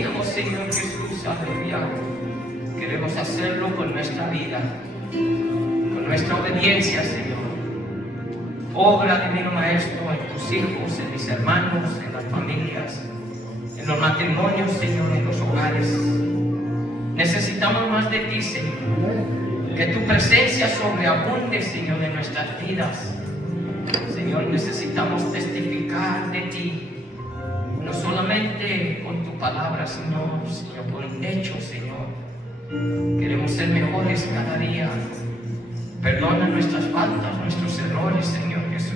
hijos, Señor Jesús, aleluya, queremos hacerlo con nuestra vida, con nuestra obediencia, Señor. Obra, divino Maestro, en tus hijos, en mis hermanos, en las familias, en los matrimonios, Señor, en los hogares. Necesitamos más de ti, Señor. Que tu presencia sobreabunde, Señor, en nuestras vidas. Señor, necesitamos testificar de ti, no solamente con tu palabra, sino con hechos, Señor. Queremos ser mejores cada día. Perdona nuestras faltas, nuestros errores, Señor Jesús.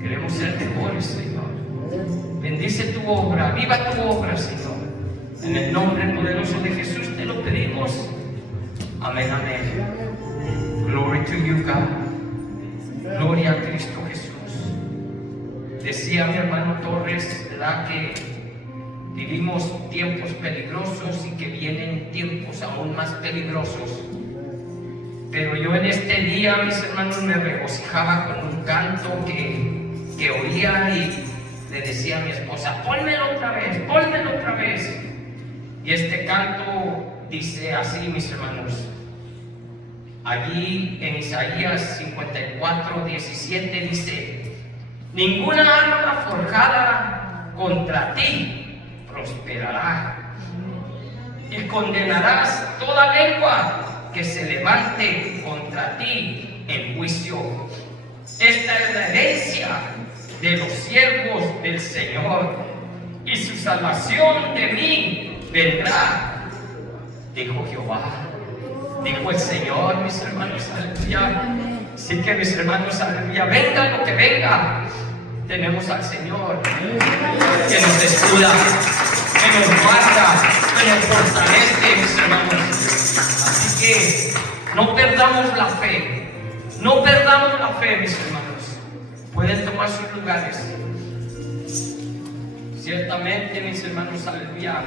Queremos ser mejores, Señor. Bendice tu obra, viva tu obra, Señor. En el nombre poderoso de Jesús te lo pedimos. Amén, amén. Glory to you, God. Gloria a Cristo Jesús. Decía mi hermano Torres, ¿verdad?, que vivimos tiempos peligrosos y que vienen tiempos aún más peligrosos. Pero yo en este día, mis hermanos, me regocijaba con un canto que oía y le decía a mi esposa, pónmelo otra vez, pónmelo otra vez. Y este canto dice así, mis hermanos. Allí en Isaías 54:17 dice, ninguna arma forjada contra ti prosperará, y condenarás toda lengua que se levante contra ti en juicio. Esta es la herencia de los siervos del Señor, y su salvación de mí vendrá, dijo Jehová. Dijo el Señor, mis hermanos, aleluya. Así que, mis hermanos, aleluya, venga lo que venga, tenemos al Señor que nos escuda, que nos guarda, que nos fortalece, mis hermanos. Así que no perdamos la fe, no perdamos la fe, mis hermanos. Pueden tomar sus lugares. Ciertamente, mis hermanos, aleluya,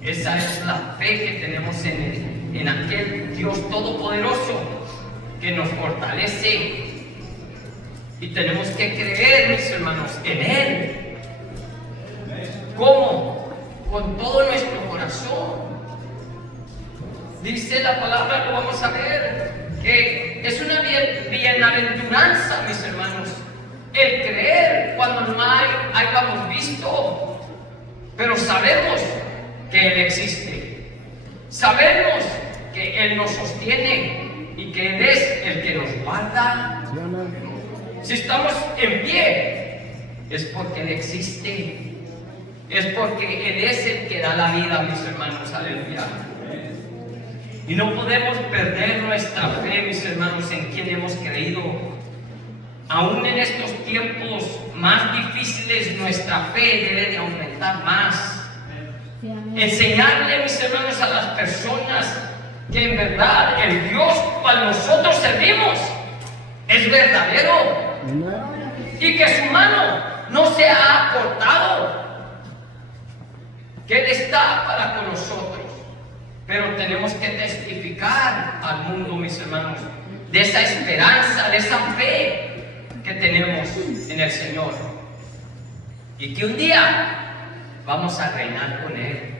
esa es la fe que tenemos en aquel Dios todopoderoso que nos fortalece, y tenemos que creer, mis hermanos, en Él. ¿Cómo? Con todo nuestro corazón. Dice la palabra, lo vamos a ver, que es una bienaventuranza, mis hermanos, el creer cuando no hayamos visto, pero sabemos que Él existe. Sabemos que Él nos sostiene y que Él es el que nos guarda. Si estamos en pie, es porque Él existe. Es porque Él es el que da la vida, mis hermanos, aleluya. Y no podemos perder nuestra fe, mis hermanos, en quien hemos creído. Aún en estos tiempos más difíciles, nuestra fe debe de aumentar más. Enseñarle, mis hermanos, a las personas que en verdad el Dios cual nosotros servimos es verdadero y que su mano no se ha cortado, que Él está para con nosotros. Pero tenemos que testificar al mundo, mis hermanos, de esa esperanza, de esa fe que tenemos en el Señor, y que un día vamos a reinar con Él.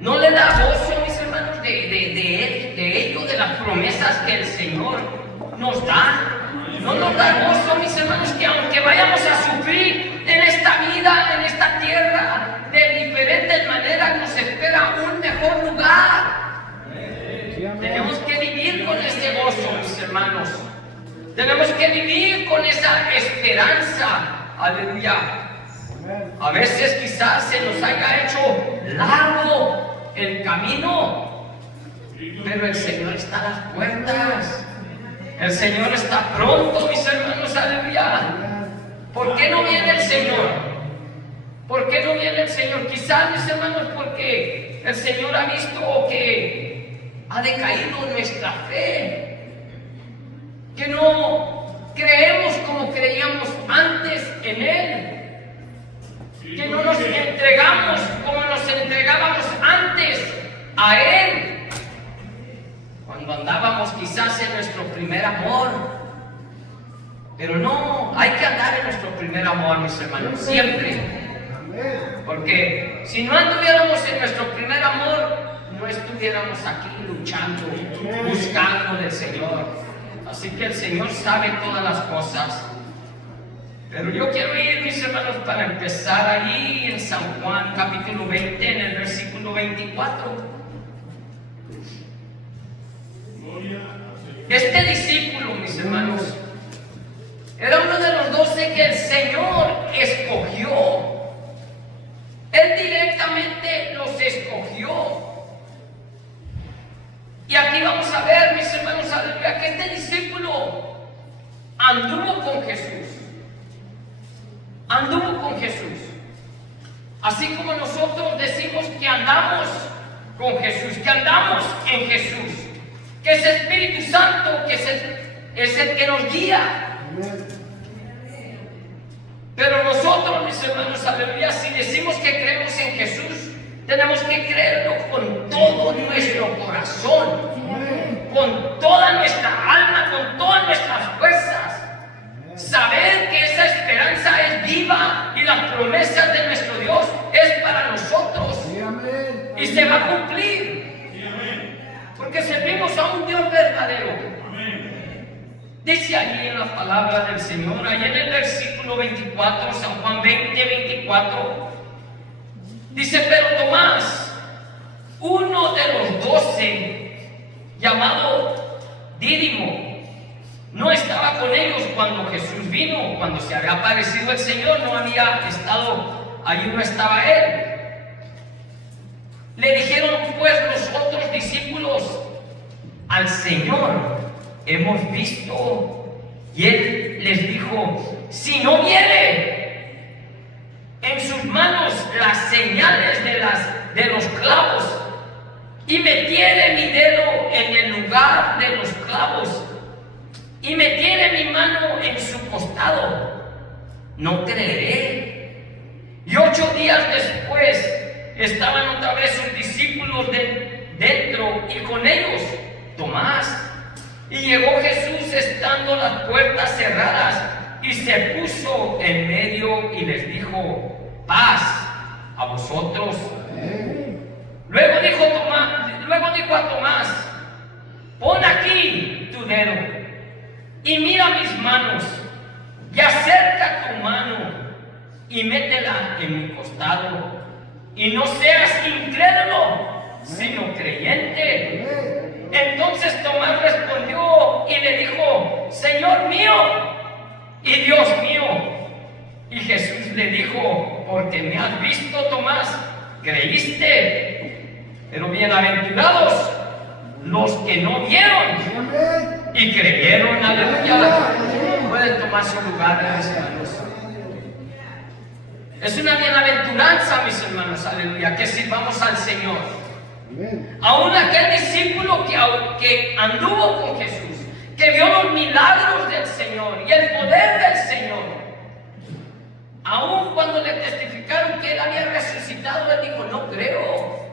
¿No le da gozo, mis hermanos, de ello, de las promesas que el Señor nos da? ¿No nos da gozo, mis hermanos, que aunque vayamos a sufrir en esta vida, en esta tierra, de diferentes maneras, nos espera un mejor lugar? Tenemos que vivir con ese gozo, mis hermanos. Tenemos que vivir con esa esperanza. Aleluya. A veces quizás se nos haya hecho largo el camino, pero el Señor está a las puertas. El Señor está pronto, mis hermanos, aleluya. ¿Por qué no viene el Señor? ¿Por qué no viene el Señor? Quizás, mis hermanos, porque el Señor ha visto que ha decaído nuestra fe, que no creemos como creíamos antes en Él, que no nos entregamos como nos entregábamos antes a Él, cuando andábamos quizás en nuestro primer amor. Pero no, hay hay que andar en nuestro primer amor, mis hermanos, siempre. Porque si no anduviéramos en nuestro primer amor, no estuviéramos aquí luchando, buscando del Señor. Así que el Señor sabe todas las cosas. Pero yo quiero ir, mis hermanos, para empezar ahí en San Juan capítulo 20, en el versículo 24. Este discípulo, mis hermanos, era uno de los 12 que el Señor escogió. Él directamente los escogió. Y aquí vamos a ver, mis hermanos, aleluya, que este discípulo anduvo con Jesús. Anduvo con Jesús. Así como nosotros decimos que andamos con Jesús, que andamos en Jesús, que es Espíritu Santo, que es el que nos guía. Pero nosotros, mis hermanos, aleluya, si decimos que creemos en Jesús, tenemos que creerlo con todo nuestro corazón, con toda nuestra alma, con todas nuestras fuerzas. Saber que esa esperanza es viva y las promesas de nuestro Dios es para nosotros y se va a cumplir. Porque servimos a un Dios verdadero. Dice allí en la palabra del Señor, allí en el versículo 24, San Juan 20, 24, dice: pero Tomás, uno de los 12, llamado Dídimo, no estaba con ellos cuando Jesús vino. Cuando se había aparecido el Señor, no había estado, allí no estaba Él. Le dijeron pues los otros discípulos: al Señor hemos visto. Y Él les dijo: si no viere en sus manos las señales de los clavos, y metiere mi dedo en el lugar de los clavos, y metiere mi mano en su costado, no creeré. Y 8 días después estaban otra vez sus discípulos dentro, y con ellos Tomás. Y llegó Jesús estando las puertas cerradas, y se puso en medio y les dijo: paz a vosotros. Luego dijo a Tomás: pon aquí tu dedo y mira mis manos, y acerca tu mano y métela en mi costado, y no seas incrédulo, sino creyente. Entonces Tomás respondió y le dijo: Señor mío y Dios mío. Y Jesús le dijo: porque me has visto, Tomás, creíste. Pero bienaventurados los que no vieron y creyeron. Aleluya. Pueden tomar su lugar, mis hermanos. Es una bienaventuranza, mis hermanos, aleluya, que sirvamos al Señor. Aún aquel discípulo que anduvo con Jesús, que vio los milagros del Señor y el poder del Señor, aún cuando le testificaron que Él había resucitado, Él dijo: no creo,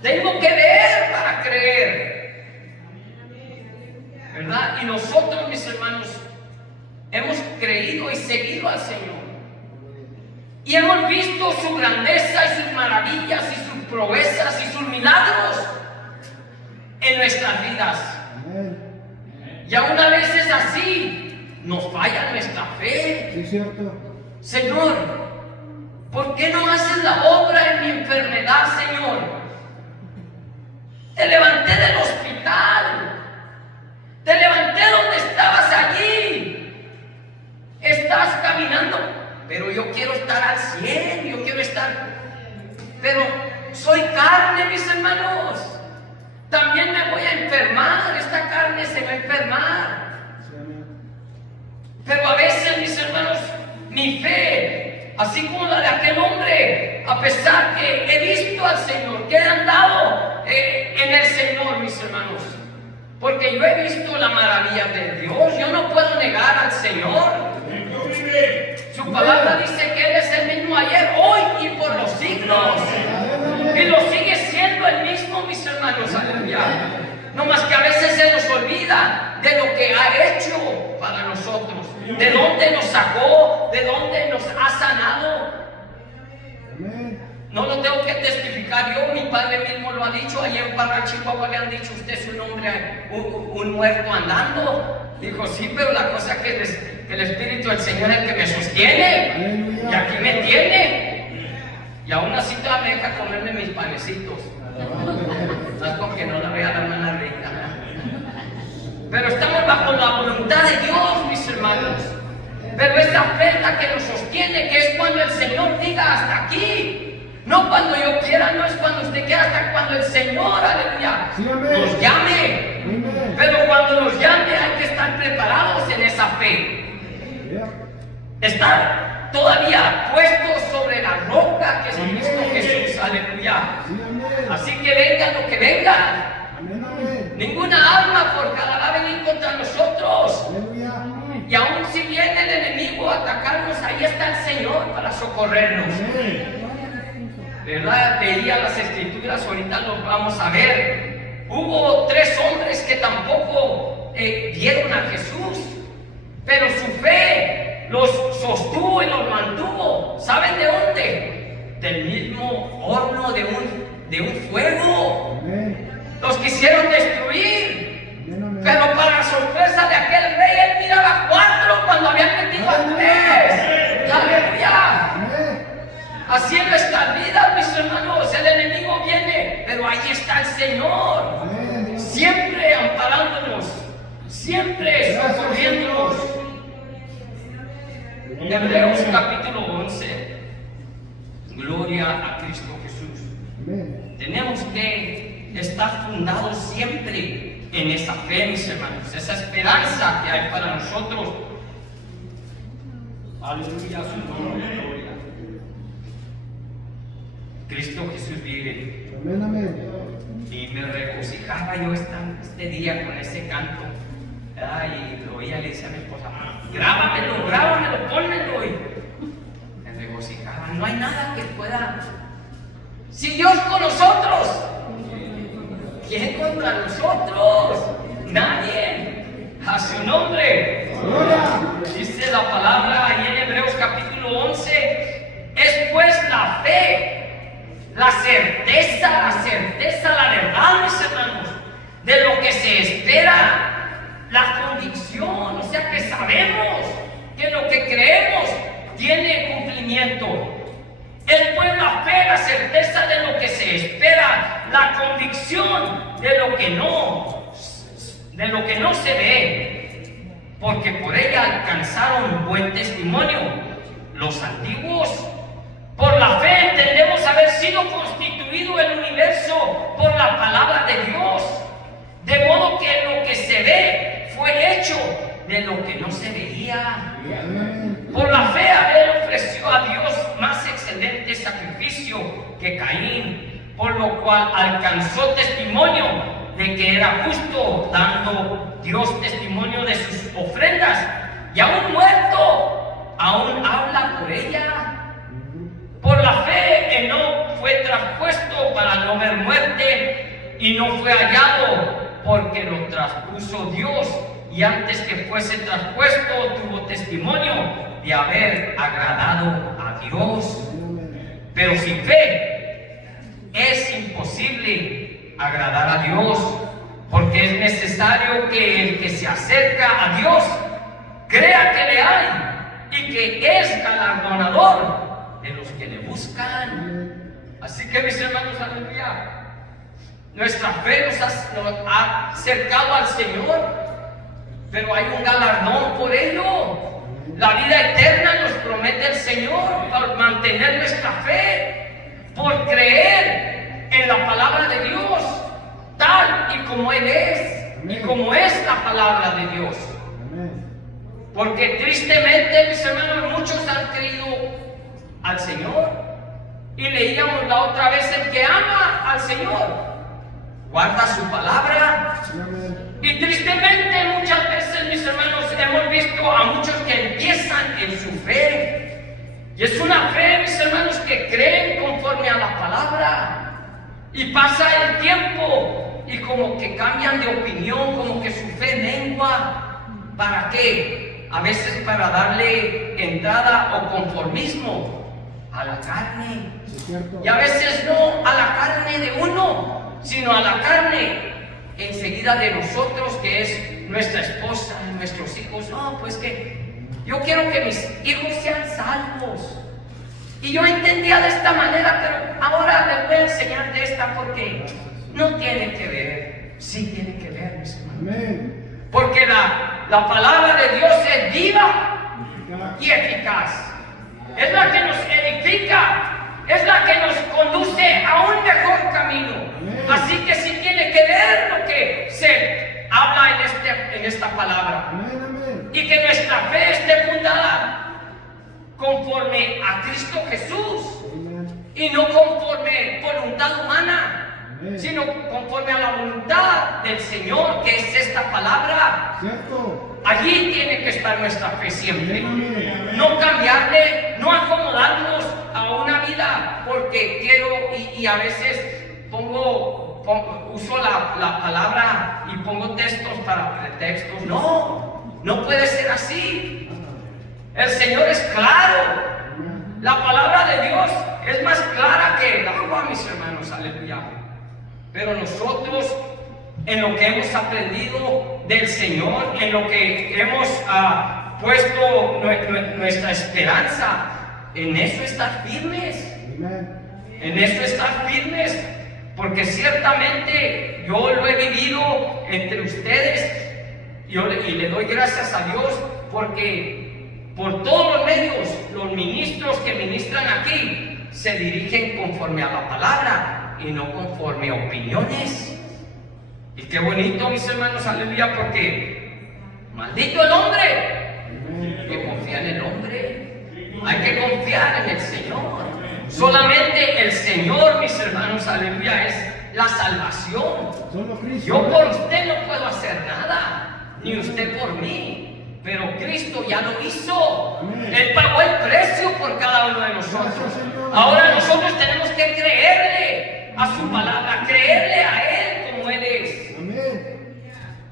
tengo que ver para creer. ¿Verdad? Y nosotros, mis hermanos, hemos creído y seguido al Señor. Y hemos visto su grandeza y sus maravillas y sus proezas y sus milagros en nuestras vidas. Y aún a veces así nos falla nuestra fe. Sí, cierto. Señor, ¿por qué no haces la obra en mi enfermedad, Señor? Te levanté del hospital. Te levanté donde estabas allí. Estás caminando, pero yo quiero estar al 100, yo quiero estar, pero soy carne, mis hermanos. También me voy a enfermar, esta carne se va a enfermar. Pero a veces, mis hermanos, mi fe, así como la de aquel hombre, a pesar que he visto al Señor, que he andado en el Señor, mis hermanos, porque yo he visto la maravilla de Dios, yo no puedo negar al Señor. Su palabra dice que Él es el mismo ayer, hoy y por los siglos. Y lo sigue siendo el mismo, mis hermanos, aleluya. No más que a veces se nos olvida de lo que ha hecho para nosotros. nosotros, de dónde nos sacó, de dónde nos ha sanado. No lo tengo que testificar yo, mi padre mismo lo ha dicho. Allá en Parral, Chihuahua, le han dicho: usted es un hombre, un muerto andando. Dijo: sí, pero la cosa que el Espíritu del Señor es el que me sostiene. Y aquí me tiene. Y aún así todavía me deja comerme mis panecitos. No es porque no la voy a dar una rica. Pero estamos bajo la voluntad de Dios, mis hermanos. Pero esta fe es la que nos sostiene, que es cuando el Señor diga: hasta aquí. No cuando yo quiera, no es cuando usted quiera, hasta cuando el Señor, aleluya, nos llame. Pero cuando nos llame hay que estar preparados en esa fe. Estar todavía puestos sobre la roca que es Cristo Jesús, aleluya. Así que venga lo que venga. Ninguna arma forjada va a venir contra nosotros. Y aún si viene el enemigo a atacarnos, ahí está el Señor para socorrernos. ¿Verdad? Veía las escrituras, ahorita los vamos a ver. Hubo 3 hombres que tampoco vieron a Jesús, pero su fe los sostuvo y los mantuvo. ¿Saben de dónde? Del mismo horno de un fuego. Los quisieron destruir, pero para sorpresa de aquel rey, él miraba 4 cuando habían metido a 3. ¡Aleluya! Así en nuestras vidas, mis hermanos, el enemigo viene, pero ahí está el Señor, siempre amparándonos, siempre socorriéndonos. Hebreos capítulo 11, gloria a Cristo Jesús. Tenemos que estar fundados siempre en esa fe, mis hermanos, esa esperanza que hay para nosotros. Aleluya, su nombre, gloria. Cristo Jesús vive. Amén, amén. Y me regocijaba yo este día con ese canto. Y lo oía y le decía a mi esposa: grábamelo, pónmelo. Y me regocijaba. No hay nada que pueda. Si Dios con nosotros, ¿quién contra nosotros? Nadie. A su nombre. Dice la palabra ahí en Hebreos capítulo 11: es pues la fe, la certeza, la verdad, mis hermanos, de lo que se espera, la convicción, o sea que sabemos que lo que creemos tiene cumplimiento. Es pues la fe, la certeza de lo que se espera, la convicción de lo que no se ve, porque por ella alcanzaron buen testimonio los antiguos. Por la fe entendemos haber sido constituido el universo por la palabra de Dios, de modo que lo que se ve fue hecho de lo que no se veía. Por la fe Abel ofreció a Dios más excelente sacrificio que Caín, por lo cual alcanzó testimonio de que era justo, dando Dios testimonio de sus ofrendas, y aún muerto, aún habla por ella. Por la fe Enoc fue traspuesto para no ver muerte, y no fue hallado, porque lo traspuso Dios, y antes que fuese traspuesto tuvo testimonio de haber agradado a Dios. Pero sin fe es imposible agradar a Dios, porque es necesario que el que se acerca a Dios crea que le hay y que es galardonador de los que le buscan. Así que, mis hermanos, aleluya, nuestra fe nos ha acercado al Señor, pero hay un galardón por ello. La vida eterna nos promete el Señor por mantener nuestra fe, por creer en la palabra de Dios tal y como Él es. Amén. Y como es la palabra de Dios. Amén. Porque tristemente, mis hermanos, muchos han creído al Señor, y leíamos la otra vez: el que ama al Señor guarda su palabra. Amén. Y tristemente muchas veces, mis hermanos, hemos visto a muchos que empiezan en su fe, y es una fe, mis hermanos, que creen conforme a la palabra, y pasa el tiempo y como que cambian de opinión, como que su fe mengua. ¿Para qué? a veces para darle entrada o conformismo a la carne. Y a veces no a la carne de uno, sino a la carne enseguida de nosotros, que es nuestra esposa, nuestros hijos. No, pues que yo quiero que mis hijos sean salvos. Y yo entendía de esta manera, pero ahora les voy a enseñar de esta, porque no tiene que ver. Sí tiene que ver, mis hermanos. Amén. Porque la palabra de Dios es viva y eficaz. Es la que nos edifica, es la que nos conduce a un mejor camino. Así que sí tiene que ver lo que se habla en esta palabra. Y que nuestra fe esté fundada conforme a Cristo Jesús, y no conforme voluntad humana, sino conforme a la voluntad del Señor, que es esta palabra. Allí tiene que estar nuestra fe siempre. No cambiarle, no acomodarnos a una vida porque quiero, y a veces uso la palabra y pongo textos para pretextos. No puede ser así. El Señor es claro. La palabra de Dios es más clara que el agua, mis hermanos, aleluya. Pero nosotros, en lo que hemos aprendido del Señor, en lo que hemos puesto nuestra esperanza, en eso estar firmes. En eso estar firmes, porque ciertamente yo lo he vivido entre ustedes, y le doy gracias a Dios, porque por todos los medios, los ministros que ministran aquí se dirigen conforme a la palabra y no conforme a opiniones. Y qué bonito, mis hermanos, aleluya, porque maldito el hombre que confía en el hombre. Hay que confiar en el Señor. Solamente el Señor, mis hermanos, aleluya, es la salvación. Yo por usted no puedo hacer nada, ni usted por mí. Pero Cristo ya lo hizo. Él pagó el precio por cada uno de nosotros. Ahora nosotros tenemos que creerle a su palabra, creerle a Él como Él es.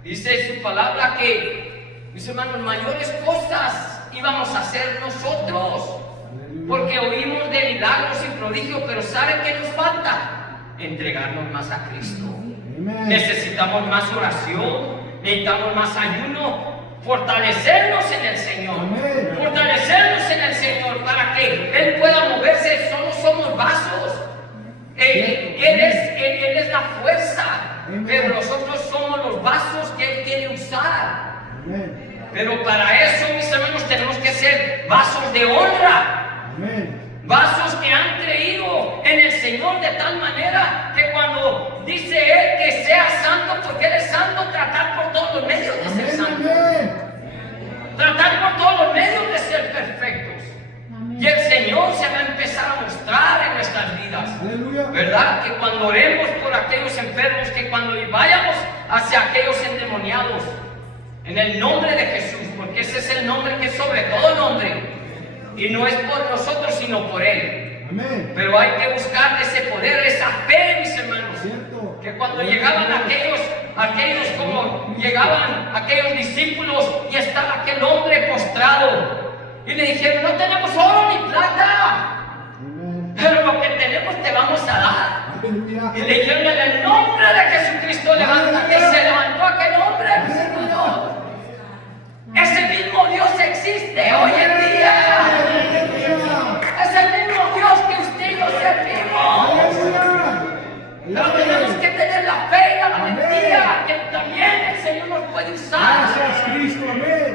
Dice su palabra que, mis hermanos, mayores cosas íbamos a hacer nosotros, porque oímos de milagros y prodigios, pero ¿saben qué nos falta? Entregarnos más a Cristo. Necesitamos más oración, necesitamos más ayuno, fortalecernos en el Señor. Fortalecernos en el Señor para que Él pueda moverse. Solo somos vasos. Él es la fuerza, pero nosotros somos los vasos que Él quiere usar. Pero para eso, mis hermanos, tenemos que ser vasos de honra. Vasos que han creído en el Señor de tal manera que cuando dice Él que sea santo, porque Él es santo, tratar por todos los medios de ser santo. Tratar por todos los medios de ser perfectos. Y el Señor se va a empezar a mostrar en nuestras vidas. ¿Verdad? Que cuando oremos por aquellos enfermos, que cuando vayamos hacia aquellos endemoniados, en el nombre de Jesús, porque ese es el nombre que es sobre todo nombre. Y no es por nosotros, sino por Él. Pero hay que buscar ese poder, esa fe, mis hermanos. Que cuando llegaban aquellos como llegaban aquellos discípulos y estaba aquel hombre postrado. Y le dijeron, no tenemos oro ni plata, pero lo que tenemos te vamos a dar. Y le dijeron, en el nombre de Jesucristo, levántate. Se levantó aquel hombre, mis hermanos. Ese mismo Dios existe hoy en día. Es el mismo Dios que usted y yo servimos. Pero tenemos que tener la fe y la valentía que también el Señor nos puede usar.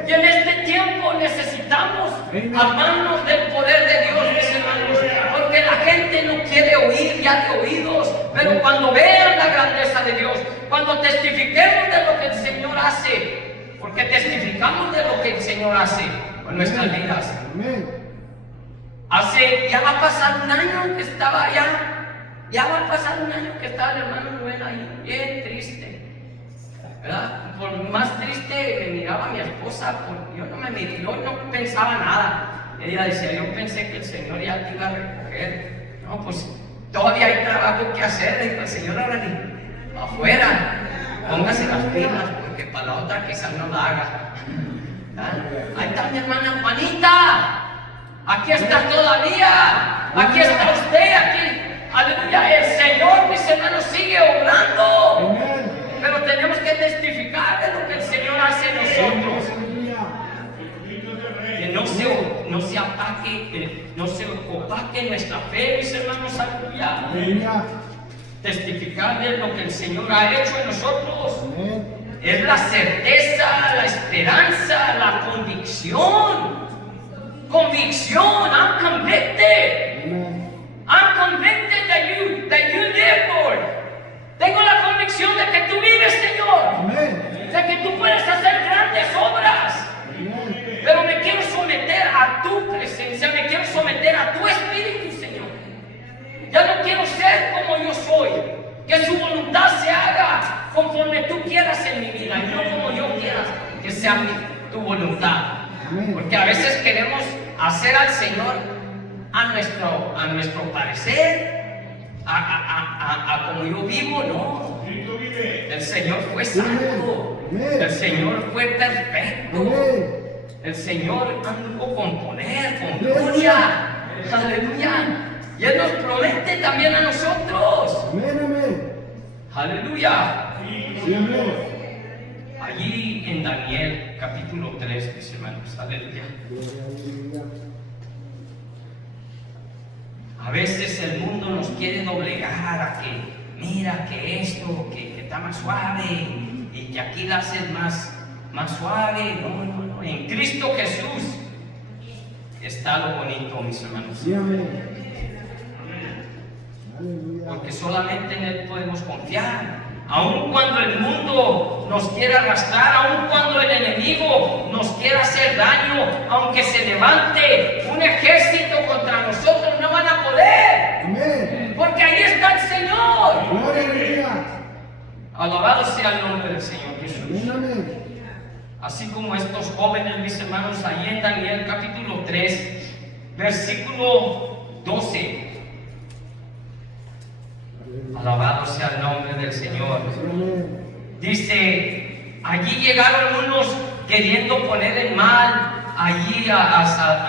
Y en este tiempo necesitamos amarnos del poder de Dios, mis hermanos, porque la gente no quiere oír ya de oídos, pero cuando vean la grandeza de Dios, cuando testifiquemos de lo que el Señor hace, porque testificamos de lo que el Señor hace en nuestras vidas. Ya va a pasar un año que estaba allá. Ya va a pasar un año que estaba el hermano Rubén ahí, bien triste, ¿verdad? Por más triste me miraba a mi esposa, yo no pensaba nada. Ella decía, yo pensé que el Señor ya te iba a recoger. No, pues todavía hay trabajo que hacer, dijo el Señor, ahora ni afuera, póngase las pilas, porque para la otra quizás no la haga. Ahí está mi hermana Juanita. Aquí está todavía. Aquí está usted. Aquí. Aleluya. El Señor, mis hermanos, sigue obrando. Pero tenemos que testificar de lo que el Señor hace en nosotros. Que no se ataque, no se opaque nuestra fe, mis hermanos. Aleluya. Testificar de lo que el Señor ha hecho en nosotros. Es la certeza, la esperanza, la convicción. Convicción. I'm convicted. I'm convicted that you live, Lord. Tengo la convicción de que tú vives, Señor. De que tú puedes hacer grandes obras. Pero me quiero someter a tu presencia, me quiero someter a tu espíritu, Señor. Ya no quiero ser como yo soy. Que su voluntad se haga conforme tú quieras en mi vida y no como yo quiera que sea tu voluntad. Porque a veces queremos hacer al Señor a nuestro parecer, a como yo vivo, no. El Señor fue santo, el Señor fue perfecto, el Señor anduvo con poder, con gloria. Aleluya. Y Él nos promete también a nosotros. Aleluya. Allí en Daniel capítulo 3, mis hermanos. Aleluya. A veces el mundo nos quiere doblegar a que, mira, que esto, que está más suave y que aquí la haces más suave. No. En Cristo Jesús está lo bonito, mis hermanos. Porque solamente en Él podemos confiar. Aun cuando el mundo nos quiera arrastrar, aun cuando el enemigo nos quiera hacer daño, aunque se levante un ejército contra nosotros, no van a poder. Porque ahí está el Señor. Alabado sea el nombre del Señor Jesús. Así como estos jóvenes, mis hermanos, ahí en Daniel capítulo 3, versículo 12. Alabado sea el nombre del Señor. Dice, allí llegaron unos queriendo poner en mal allí a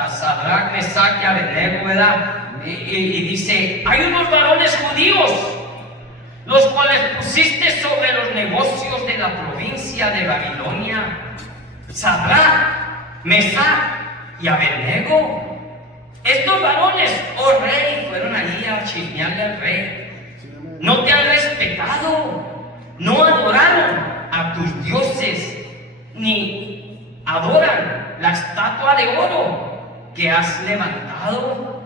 Sadrach, Mesach y Abednego, ¿verdad? Y dice, hay unos varones judíos, los cuales pusiste sobre los negocios de la provincia de Babilonia, Sadrach, Mesach y Abednego. Estos varones, oh rey, fueron allí a chismearle al rey. No te han respetado, no adoraron a tus dioses, ni adoran la estatua de oro que has levantado.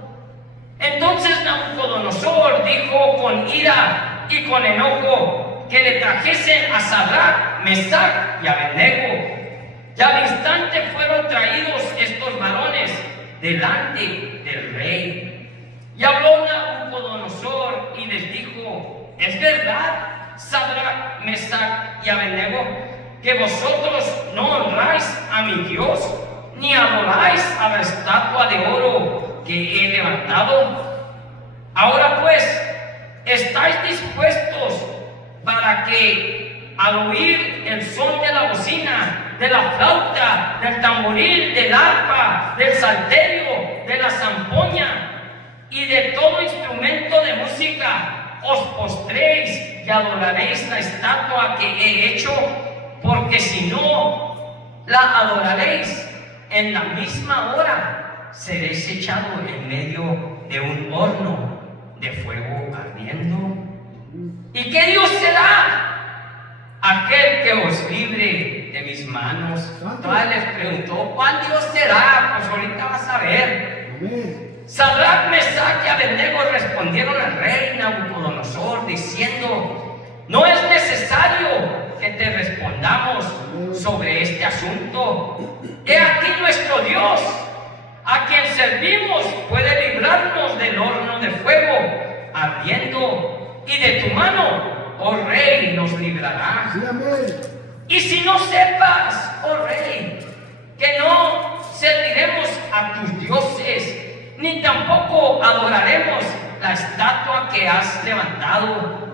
Entonces Nabucodonosor dijo con ira y con enojo que le trajesen a Sadrach, Mesach y Abednego. Y al instante fueron traídos estos varones delante del rey. Y habló Nabucodonosor y les dijo, ¿es verdad, Sadrach, Mesach y Abednego, que vosotros no honráis a mi Dios, ni adoráis a la estatua de oro que he levantado? Ahora pues, ¿estáis dispuestos para que al oír el son de la bocina, de la flauta, del tamboril, del arpa, del salterio, de la zampoña y de todo instrumento de música, os postréis y adoraréis la estatua que he hecho? Porque si no la adoraréis, en la misma hora seréis echados en medio de un horno de fuego ardiendo. ¿Y qué Dios será? Aquel que os libre de mis manos. Entonces les preguntó, ¿cuál Dios será? Pues ahorita vas a ver. Sadrach, Mesach y Abednego respondieron al rey Nabucodonosor diciendo, no es necesario que te respondamos sobre este asunto. He aquí nuestro Dios, a quien servimos, puede librarnos del horno de fuego ardiendo, y de tu mano, oh rey, nos librará. Y si no sepas, oh rey, que no serviremos a tus dioses, ni tampoco adoraremos la estatua que has levantado.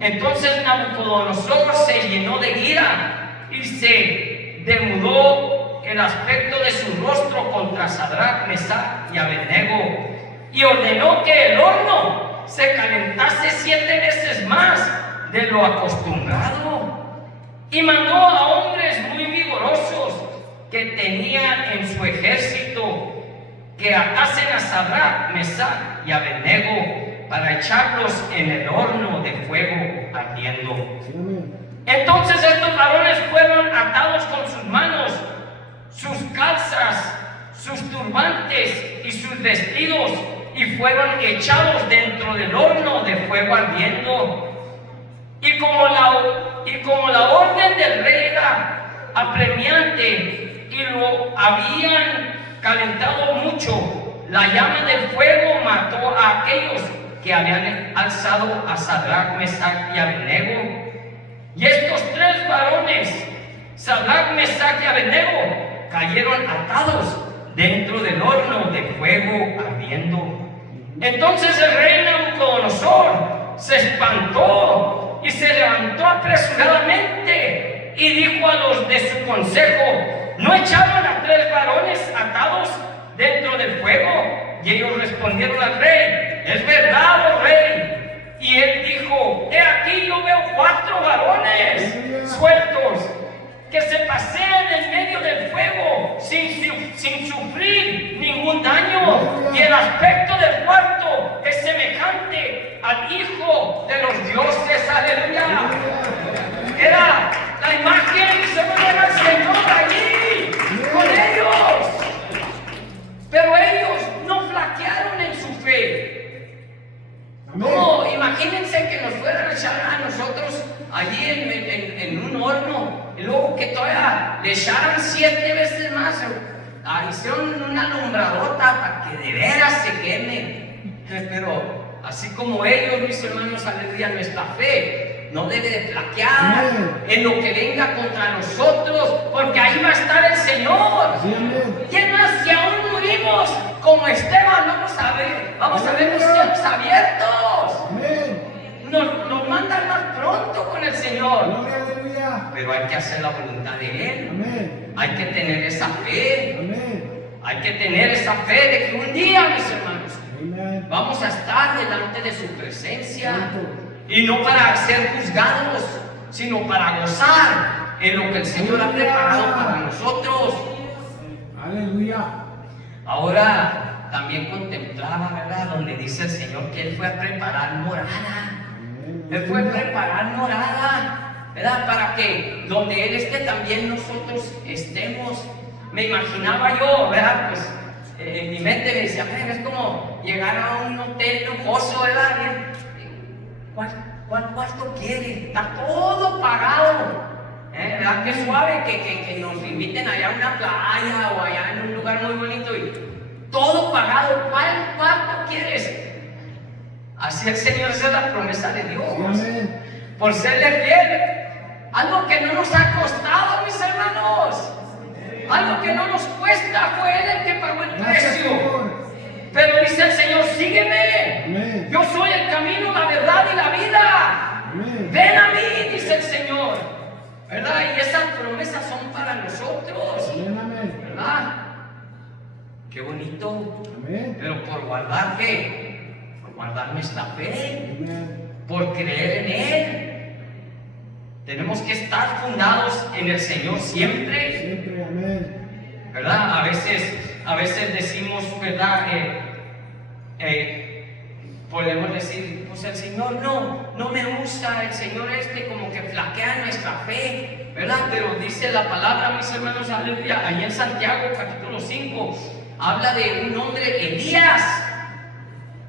Entonces Nabucodonosor se llenó de ira y se demudó el aspecto de su rostro contra Sadrach, Mesach y Abednego, y ordenó que el horno se calentase 7 veces más de lo acostumbrado, y mandó a hombres muy vigorosos que tenían en su ejército que atasen a Sadrach, Mesach y Abednego para echarlos en el horno de fuego ardiendo. Entonces estos varones fueron atados con sus manos, sus calzas, sus turbantes y sus vestidos, y fueron echados dentro del horno de fuego ardiendo. Y como la orden del rey era apremiante y lo habían calentado mucho, la llama del fuego mató a aquellos que habían alzado a Sadrach, Mesach y Abednego. Y estos 3 varones, Sadrach, Mesach y Abednego, cayeron atados dentro del horno de fuego ardiendo. Entonces el rey Nabucodonosor se espantó y se levantó apresuradamente y dijo a los de su consejo: ¿no echaron a 3 varones atados dentro del fuego? Y ellos respondieron al rey: es verdad, oh rey. Y él dijo: he aquí, yo veo 4 varones sueltos que se pasean en medio del fuego sin sufrir ningún daño, y el aspecto del cuarto es semejante al Hijo de los dioses. Aleluya. Era la imagen que se veía al Señor allí con ellos, pero ellos no flaquearon en su fe. No, imagínense que nos fueran a echar a nosotros allí en un horno, y luego que todavía le echaran 7 veces más. Hicieron una alumbradota para que de veras se queme. Pero así como ellos, mis hermanos, aleluya, nuestra fe no debe de flaquear en lo que venga contra nosotros, porque ahí va a estar el Señor. ¿Quién más? Si aún morimos como Esteban, vamos a ver los cielos abiertos. Nos mandan más pronto con el Señor. Pero hay que hacer la voluntad de Él. Hay que tener esa fe. Hay que tener esa fe de que un día, mis hermanos, vamos a estar delante de su presencia. Y no para ser juzgados, sino para gozar en lo que el Señor ha preparado para nosotros. Aleluya. Ahora también contemplaba, ¿verdad?, donde dice el Señor que Él fue a preparar morada. Él fue a preparar morada, ¿verdad?, para que donde Él esté también nosotros estemos. Me imaginaba yo, ¿verdad?, pues en mi mente me decía: es como llegar a un hotel lujoso, ¿verdad? ¿Cuál cuarto quiere? Está todo pagado. ¿Verdad? Qué suave que nos inviten allá a una playa o allá en un lugar muy bonito y todo pagado. ¿Cuál cuarto quieres? Así el Señor, esa es la promesa de Dios. Por serle fiel. Algo que no nos ha costado, mis hermanos. Algo que no nos cuesta, fue Él el que pagó el precio. Pero dice el Señor: sígueme. Yo soy el camino, la verdad y la vida. Ven a mí, dice el Señor. ¿Verdad? Y esas promesas son para nosotros. ¿Verdad? Qué bonito. Pero por guardar ¿qué? Por guardar nuestra fe. Por creer en Él. Tenemos que estar fundados en el Señor siempre. ¿Verdad? A veces decimos, ¿verdad? Podemos decir: pues el Señor no me usa, el Señor como que flaquea nuestra fe, ¿verdad? Pero dice la palabra, mis hermanos, aleluya, ahí en Santiago capítulo 5, habla de un hombre, Elías,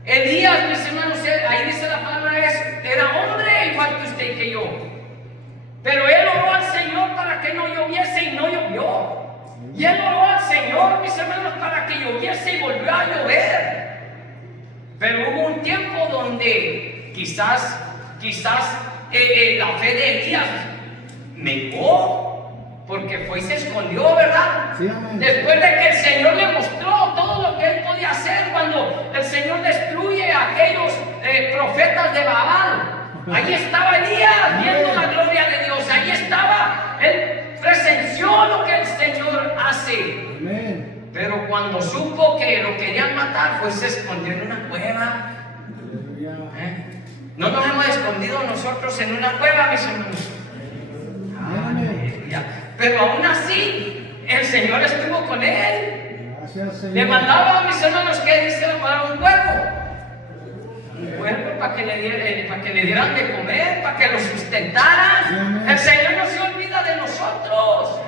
mis hermanos, ahí dice la palabra, era hombre igual que usted y que yo, pero él oró al Señor para que no lloviese y no llovió. Y él oró al Señor, mis hermanos, para que lloviese y volvió a llover. Pero hubo un tiempo donde quizás la fe de Elías menguó, porque fue y se escondió, ¿verdad? Sí, después de que el Señor le mostró todo lo que él podía hacer, cuando el Señor destruye a aquellos profetas de Baal. Ahí estaba Elías viendo la gloria de Dios. Ahí estaba, él presenció lo que el Señor hace. nace. Amén. Pero cuando supo que lo querían matar, pues se escondió en una cueva. Aleluya. No nos hemos escondido nosotros en una cueva, mis hermanos. Aleluya. Pero aún así, el Señor estuvo con él. Gracias, Señor. Le mandaba a mis hermanos que dice la palabra un cuervo. Un cuervo para que le dieran de comer, para que lo sustentaran. El Señor no se olvida de nosotros.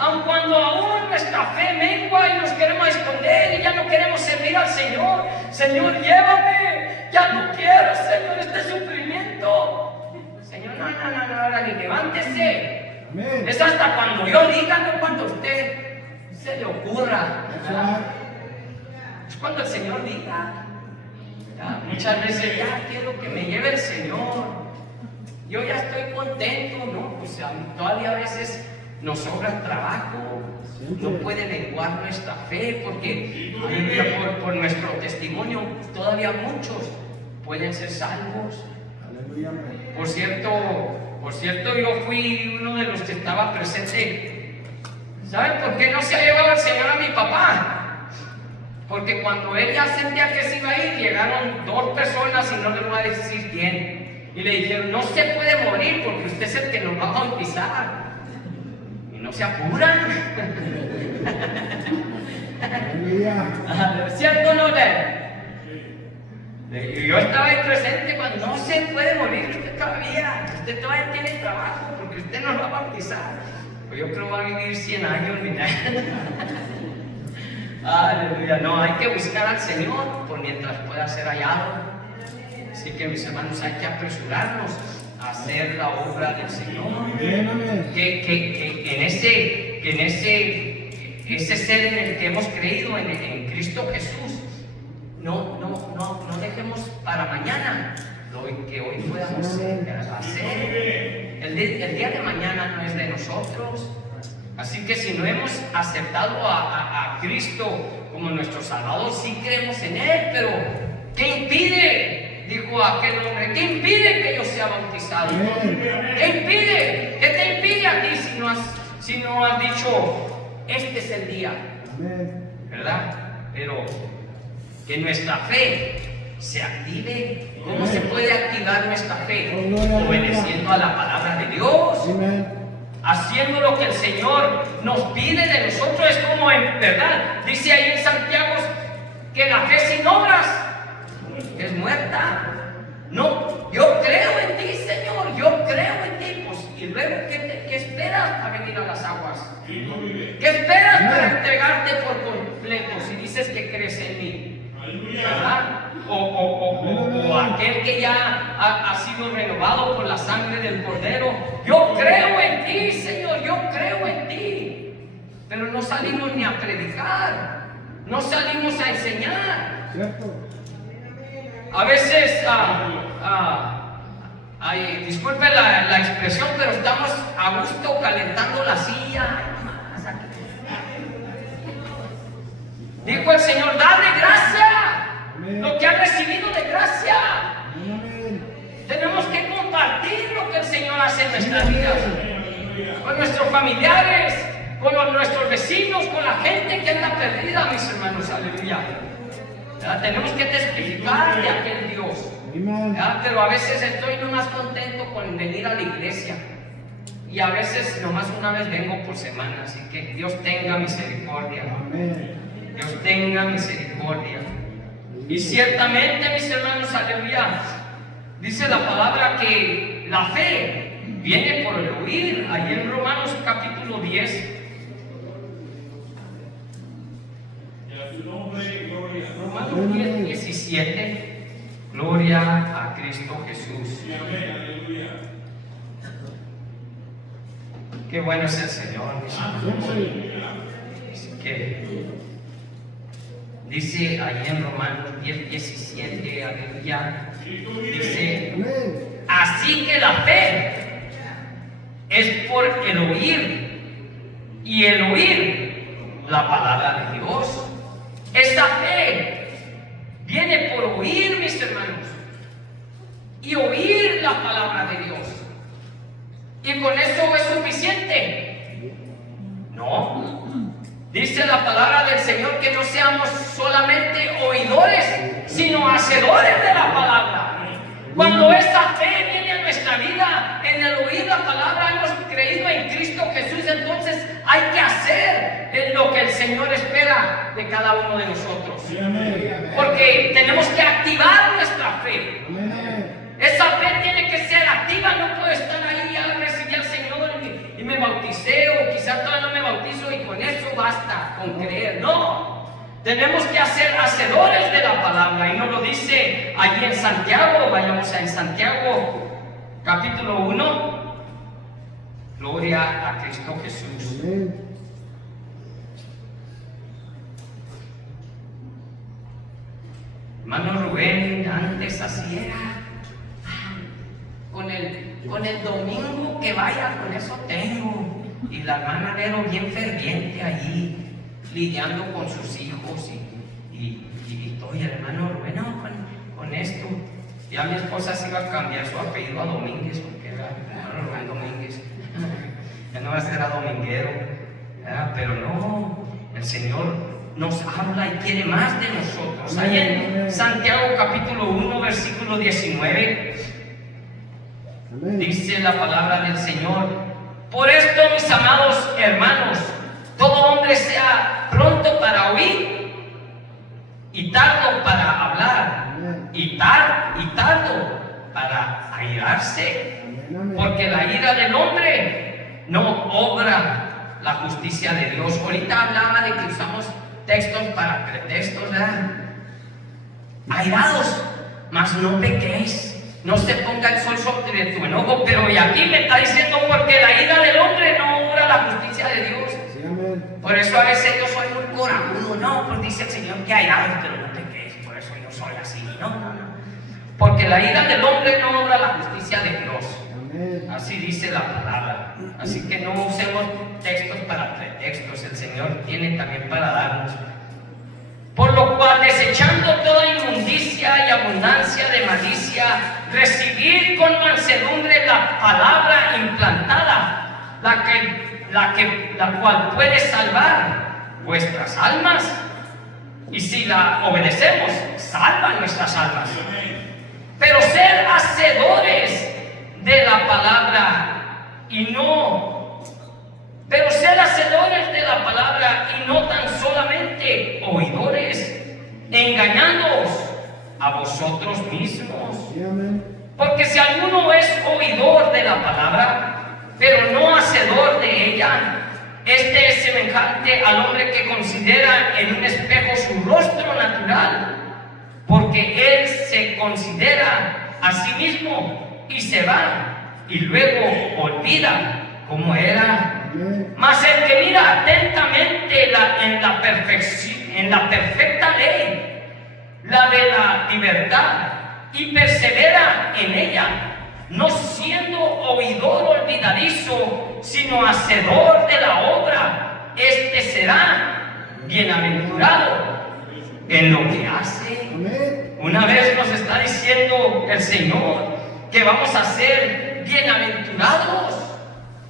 Aun cuando aún nuestra fe mengua y nos queremos esconder y ya no queremos servir al Señor. Señor, llévame. Ya no quiero, Señor, este sufrimiento. Señor, no, ahora ni levántese. Amén. Es hasta cuando yo diga, no cuando usted se le ocurra. ¿Verdad? Es cuando el Señor diga. Ya, muchas veces ya quiero que me lleve el Señor. Yo ya estoy contento, ¿no? Pues todavía a veces nos sobra trabajo, no puede menguar nuestra fe, porque por nuestro testimonio todavía muchos pueden ser salvos. Aleluya. Por cierto, yo fui uno de los que estaba presente. ¿Saben por qué no se ha llevado el Señor a mi papá? Porque cuando él ya sentía que se iba a ir, llegaron 2 personas y no les voy a decir quién. Y le dijeron, no se puede morir porque usted es el que nos va a bautizar. No se apuran. ¿Cierto o no? Yo estaba ahí presente cuando no se puede morir usted todavía tiene trabajo porque usted nos va a bautizar. Pues yo creo que va a vivir 100 años, mira. Aleluya, no, hay que buscar al Señor por mientras pueda ser hallado. Así que mis hermanos, hay que apresurarnos a hacer la obra del Señor. Que en ese ser en el que hemos creído, en Cristo Jesús, no dejemos para mañana lo que hoy podamos hacer. El día de mañana no es de nosotros. Así que si no hemos aceptado a Cristo como nuestro Salvador, sí creemos en Él, pero ¿qué impide? Dijo aquel hombre, ¿qué impide que yo sea bautizado? ¿Qué impide? ¿Qué te impide a ti si no has dicho, este es el día? ¿Verdad? Pero que nuestra fe se active. ¿Cómo se puede activar nuestra fe? Obedeciendo a la palabra de Dios. Haciendo lo que el Señor nos pide de nosotros. Es como en verdad, dice ahí en Santiago, que la fe sin obras es muerta. No, yo creo en ti, Señor, yo creo en ti. Pues, y luego, ¿qué esperas para venir a las aguas? ¿Qué esperas para entregarte por completo si dices que crees en mí? ¿Verdad? O aquel que ya ha sido renovado por la sangre del Cordero. Yo creo en ti, Señor, yo creo en ti. Pero no salimos ni a predicar, no salimos a enseñar. ¿Cierto? A veces, disculpe la expresión, pero estamos a gusto calentando la silla. Dijo el Señor, dale gracia. Lo que han recibido de gracia. Tenemos que compartir lo que el Señor hace en nuestras vidas, con nuestros familiares, con nuestros vecinos, con la gente que anda perdida, mis hermanos. Aleluya. Tenemos que testificar de aquel Dios. Pero a veces estoy nomás contento con venir a la iglesia, y a veces nomás una vez vengo por semana. Así que Dios tenga misericordia. Dios tenga misericordia. Y ciertamente, mis hermanos, aleluya, dice la palabra que la fe viene por el oír. Allí en Romanos capítulo 10. Romanos 10, 17. Gloria a Cristo Jesús. Qué bueno es el Señor, mis hermanos. Así que dice ahí en Romanos 10, 17, aleluya, dice, así que la fe es por el oír, y el oír la palabra de Dios. Esta fe viene por oír, mis hermanos, y oír la palabra de Dios. ¿Y con eso es suficiente? No. hacedores de la palabra. Cuando esa fe viene a nuestra vida, en el oír la palabra, hemos creído en Cristo Jesús, entonces hay que hacer lo que el Señor espera de cada uno de nosotros. Porque tenemos que activar nuestra fe. Esa fe tiene que ser activa, no puedo estar ahí, ya recibí al Señor y me bauticé, o quizás todavía no me bautizo y con eso basta, con creer. No, tenemos que ser hacedores de la palabra, y nos lo dice allí en Santiago. Vayamos a en Santiago, capítulo 1. Gloria a Cristo Jesús. Hermano Rubén, antes así era. Con el domingo que vaya, con eso tengo. Y la hermana Vero bien ferviente allí, lidiando con sus hijos y todo. Y el hermano Rubén, no, con esto. Ya mi esposa se iba a cambiar su apellido a Domínguez, porque era hermano Rubén Domínguez. Ya no va a ser a dominguero. Pero no, el Señor nos habla y quiere más de nosotros. Ahí en Santiago capítulo 1, versículo 19. Dice la palabra del Señor: por esto, mis amados hermanos, todo hombre sea pronto para oír y tardo para hablar, y tardo para airarse, porque la ira del hombre no obra la justicia de Dios. Ahorita hablaba de que usamos textos para pretextos, ¿verdad? Airados, mas no pequéis. No se ponga el sol sobre tu enojo, pero y aquí me está diciendo, porque la ira del hombre no obra la justicia de Dios. Sí, amén. Por eso a veces yo soy muy corajudo. No, pues dice el Señor que airados, pero no pequéis. Por eso yo soy así. No. Porque la ira del hombre no obra la justicia de Dios. Amén. Así dice la palabra. Así que no usemos textos para pretextos. El Señor tiene también para darnos. Por lo cual, desechando toda inmundicia y abundancia de malicia, recibid con mansedumbre la palabra implantada, la cual puede salvar vuestras almas. Y si la obedecemos, salva nuestras almas. Pero ser hacedores de la palabra pero ser hacedores de la palabra y no tan solamente oidores, engañándoos a vosotros mismos. Sí, amén. Porque si alguno es oidor de la palabra, pero no hacedor de ella, este es semejante al hombre que considera en un espejo su rostro natural, porque él se considera a sí mismo y se va, y luego olvida cómo era. Mas el que mira atentamente en la perfecta ley, la de la libertad, y persevera en ella, no siendo oidor olvidadizo, sino hacedor de la obra, este será bienaventurado en lo que hace. Una vez nos está diciendo el Señor que vamos a ser bienaventurados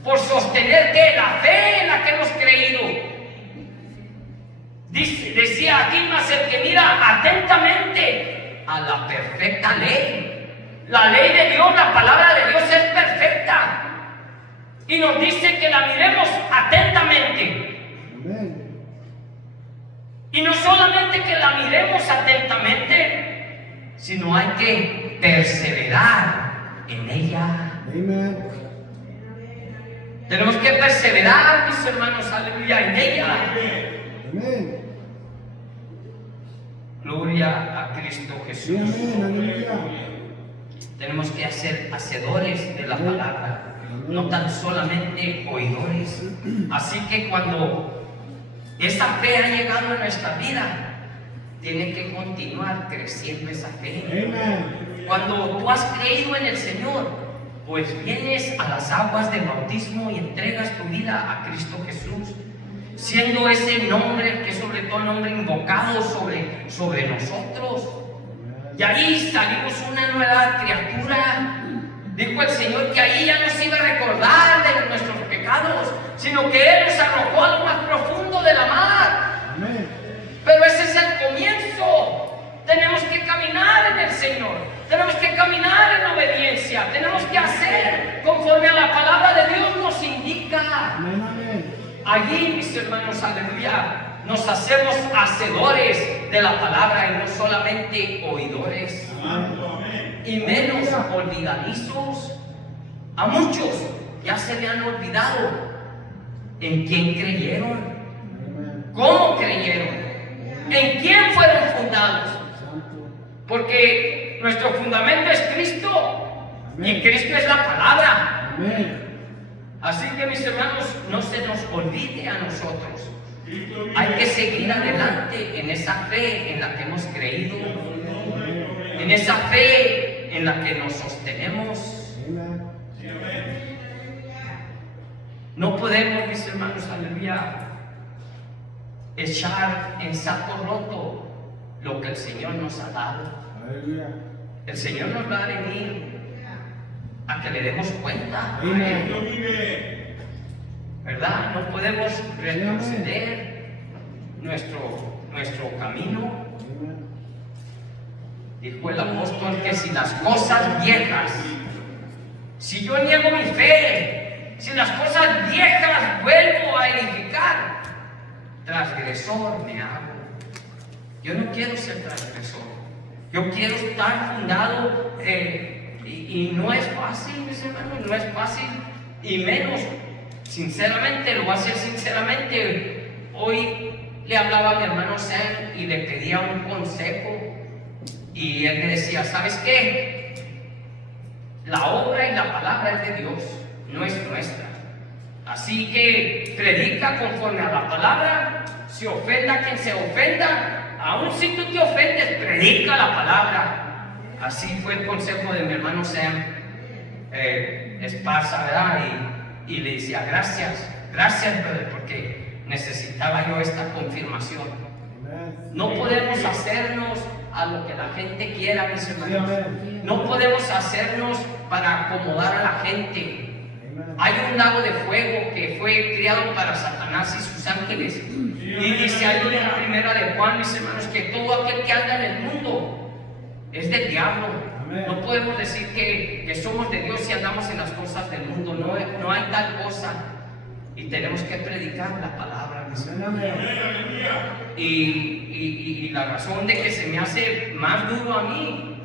por sostener que la fe en la que hemos creído. Decía aquí, más el que mira atentamente a la perfecta ley. La ley de Dios, la palabra de Dios es perfecta. Y nos dice que la miremos atentamente. Amén. Y no solamente que la miremos atentamente, sino hay que perseverar en ella. Amén. Tenemos que perseverar, mis hermanos, aleluya, en ella. Amén. Gloria a Cristo Sí, Jesús. amén. Aleluya. Tenemos que ser hacedores de la palabra, no tan solamente oidores. Así que cuando esa fe ha llegado a nuestra vida, tiene que continuar creciendo esa fe. Amén. Cuando tú has creído en el Señor, pues vienes a las aguas del bautismo y entregas tu vida a Cristo Jesús, siendo ese nombre que es sobre todo el nombre invocado sobre nosotros. Y ahí salimos una nueva criatura. Dijo el Señor que ahí ya no se iba a recordar de nuestros pecados, sino que Él nos arrojó a lo más profundo de la mar. Amén. Pero ese es el comienzo. Tenemos que caminar en tenemos que hacer conforme a la palabra de Dios nos indica. Amén, amén. Allí, mis hermanos, aleluya, nos hacemos hacedores de la palabra y no solamente oidores, y menos olvidadizos. A muchos ya se le han olvidado en quién creyeron, Amén. cómo creyeron, en quién fueron fundados. Santo. Porque nuestro fundamento es Cristo y Cristo es la palabra. Amén. Así que, mis hermanos, no se nos olvide a nosotros. Hay que seguir adelante en esa fe en la que hemos creído, en esa fe en la que nos sostenemos. Amén. No podemos, mis hermanos, aleluya, echar en saco roto lo que el Señor nos ha dado. Aleluya. El Señor nos va a venir a que le demos cuenta, Amén. ¿verdad? No podemos retroceder nuestro camino. Amén. Dijo el apóstol que si las cosas viejas, si yo niego mi fe, si las cosas viejas vuelvo a edificar, transgresor me hago. Yo no quiero ser transgresor. Yo quiero estar fundado y no es fácil, mis hermanos, no es fácil, y menos, sinceramente, lo voy a hacer sinceramente. Hoy le hablaba a mi hermano Sam y le pedía un consejo. Y él me decía, ¿sabes qué? La obra y la palabra es de Dios, no es nuestra. Así que predica conforme a la palabra, se ofenda quien se ofenda, aun si tú te ofendes, predica la palabra. Así fue el consejo de mi hermano Sam Esparza, ¿verdad? Y le decía, gracias, brother, porque necesitaba yo esta confirmación. Amén. No podemos hacernos a lo que la gente quiera, mis hermanos. Amén. No podemos hacernos para acomodar a la gente. Hay un lago de fuego que fue criado para Satanás y sus ángeles. Y dice ahí en la primera de Juan, mis hermanos, que todo aquel que anda en el mundo es del diablo. Amén. No podemos decir que somos de Dios y andamos en las cosas del mundo. No hay tal cosa. Y tenemos que predicar la palabra, mis hermanos. Amén. Y la razón de que se me hace más duro a mí,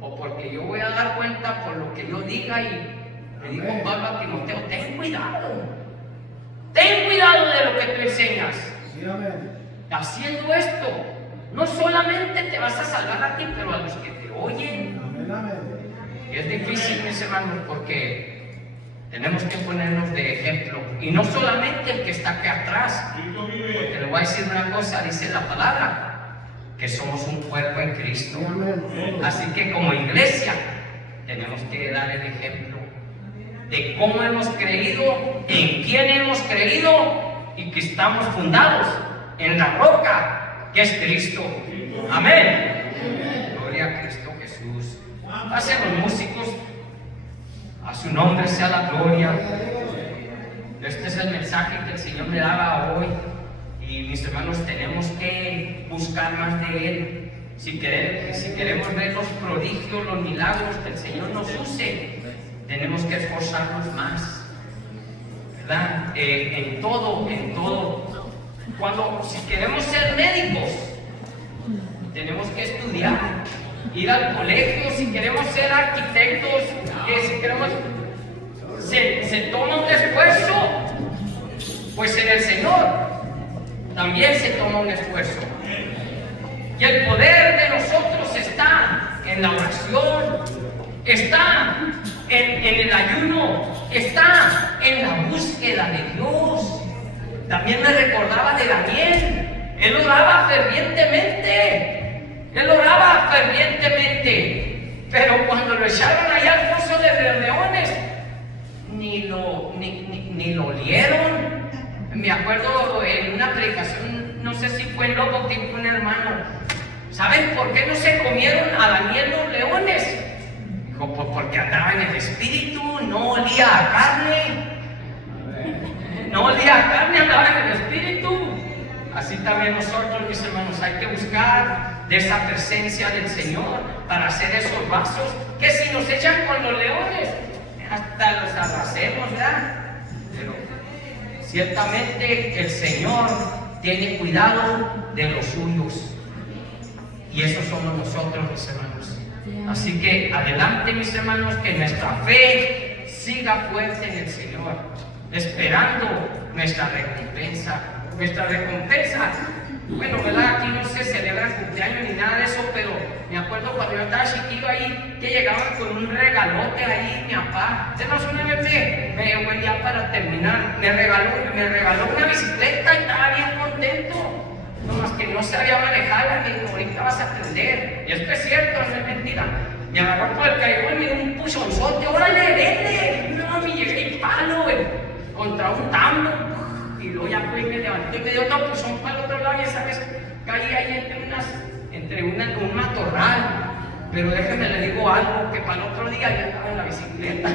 o porque yo voy a dar cuenta por lo que yo diga, y le digo Pablo a Timoteo, ten cuidado de lo que tú enseñas. Sí, amén. Haciendo esto, no solamente te vas a salvar a ti, pero a los que te oyen. Amén, amén. Y es difícil, mis hermanos, porque tenemos que ponernos de ejemplo, y no solamente el que está aquí atrás, porque le voy a decir una cosa, dice la palabra, que somos un cuerpo en Cristo. Sí, amén. Así que como iglesia tenemos que dar el ejemplo de cómo hemos creído, en quién hemos creído, y que estamos fundados en la roca que es Cristo. Amén. Gloria a Cristo Jesús. Hacen los músicos, a su nombre sea la gloria. Este es el mensaje que el Señor me daba hoy, y mis hermanos, tenemos que buscar más de Él. Si queremos ver los prodigios, los milagros que el Señor nos use, tenemos que esforzarnos más, ¿verdad? En todo. Si queremos ser médicos, tenemos que estudiar, ir al colegio. Si queremos ser arquitectos, si queremos, se toma un esfuerzo. Pues en el Señor también se toma un esfuerzo. Y el poder de nosotros está en la oración, está en el ayuno, está en la búsqueda de Dios. También me recordaba de Daniel. Él oraba fervientemente, pero cuando lo echaron allá al foso de los leones, ni lo olieron. Me acuerdo en una predicación, no sé si fue en Lobo, dijo un hermano, ¿saben por qué no se comieron a Daniel los leones? Dijo, pues porque andaba en el espíritu, no olía a carne, andaba en el espíritu. así también nosotros, mis hermanos, hay que buscar de esa presencia del Señor para hacer esos vasos que si nos echan con los leones, hasta los abracemos, ¿verdad? Pero ciertamente el Señor tiene cuidado de los suyos. Y esos somos nosotros, mis hermanos. Así que adelante, mis hermanos, que nuestra fe siga fuerte en el Señor, esperando nuestra recompensa. Nuestra recompensa, bueno, ¿verdad? Aquí no se celebra cumpleaños ni nada de eso, pero me acuerdo cuando yo estaba chiquillo ahí, que llegaban con un regalote ahí, mi papá. Además, una vez bueno, ya para terminar, me regaló una bicicleta y estaba bien contento. Nomás que no sabía manejarla, me dijo, ahorita vas a aprender. Y esto es cierto, no es mentira. Me agarró por el callejón y me dio un puchonzote, órale, vete. No, me llegué y palo, contra un tambo. Y luego ya fui y me levanté y me dio otro puzón para el otro lado. Y esa vez caí ahí entre un matorral. Pero déjeme le digo algo, que para el otro día ya estaba en la bicicleta.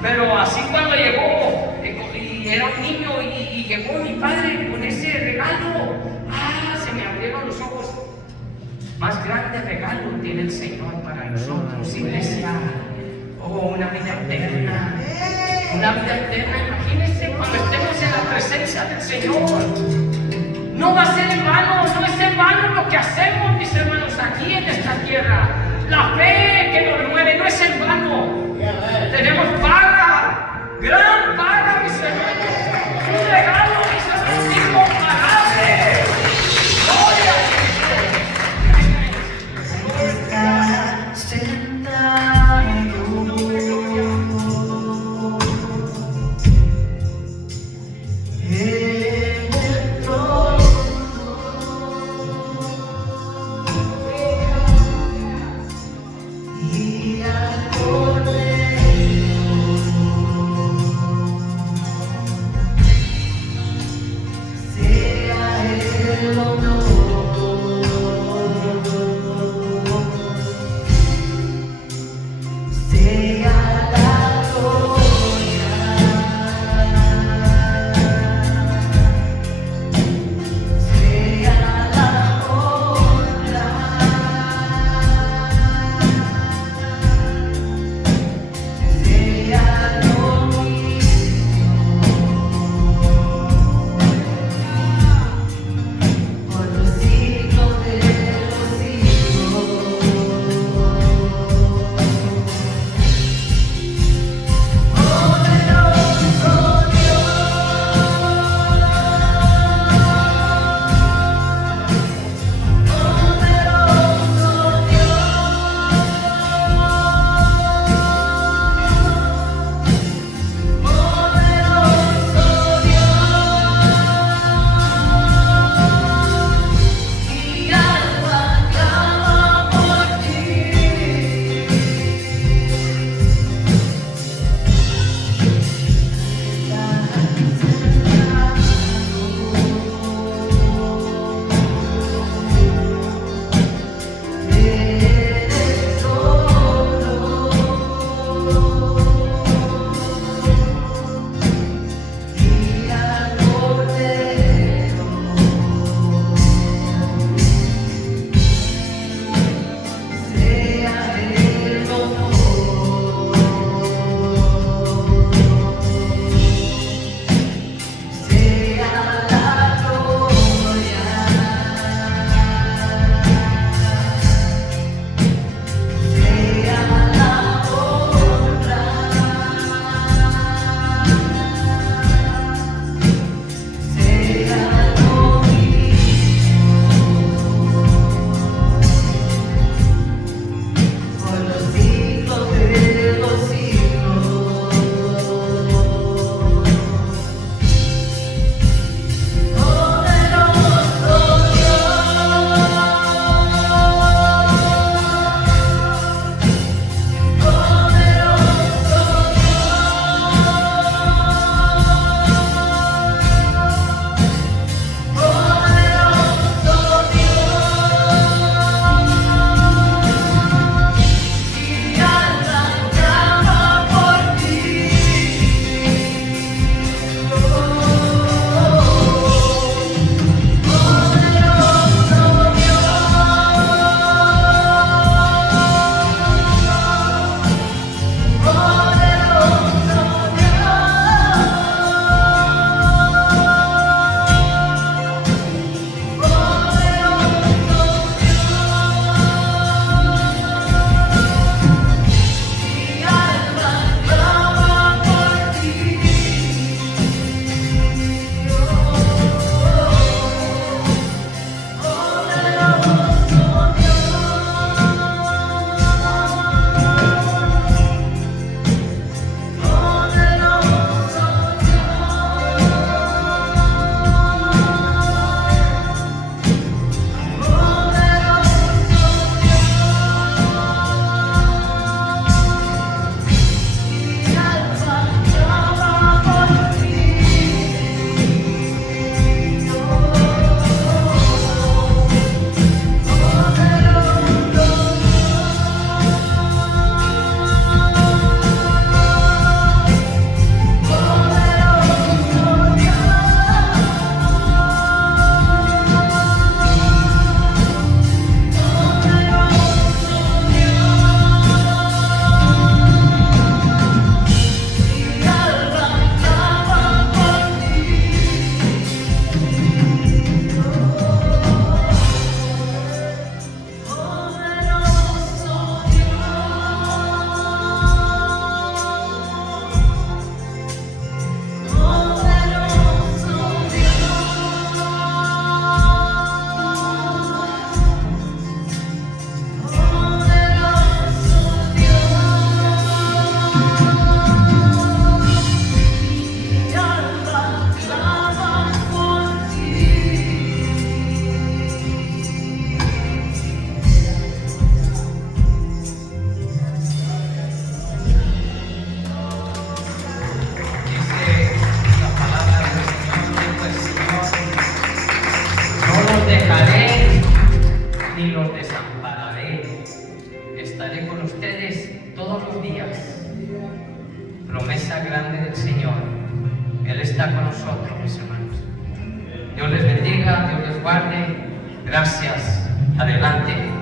Pero así cuando llegó, y era un niño, y llegó mi padre con ese regalo, se me abrieron los ojos. Más grande regalo tiene el Señor para nosotros, iglesia. Oh, una vida eterna. Una vida eterna, imagínense cuando estemos en la presencia del Señor. No va a ser en vano, no es en vano lo que hacemos, mis hermanos, aquí en esta tierra. La fe que nos mueve no es en vano. Tenemos paga, gran paga, mis hermanos. Un regalo, mis hermanos, incomparable. Gloria a Cristo. grande del Señor. Él está con nosotros, mis hermanos. Dios les bendiga, Dios les guarde. Gracias. Adelante.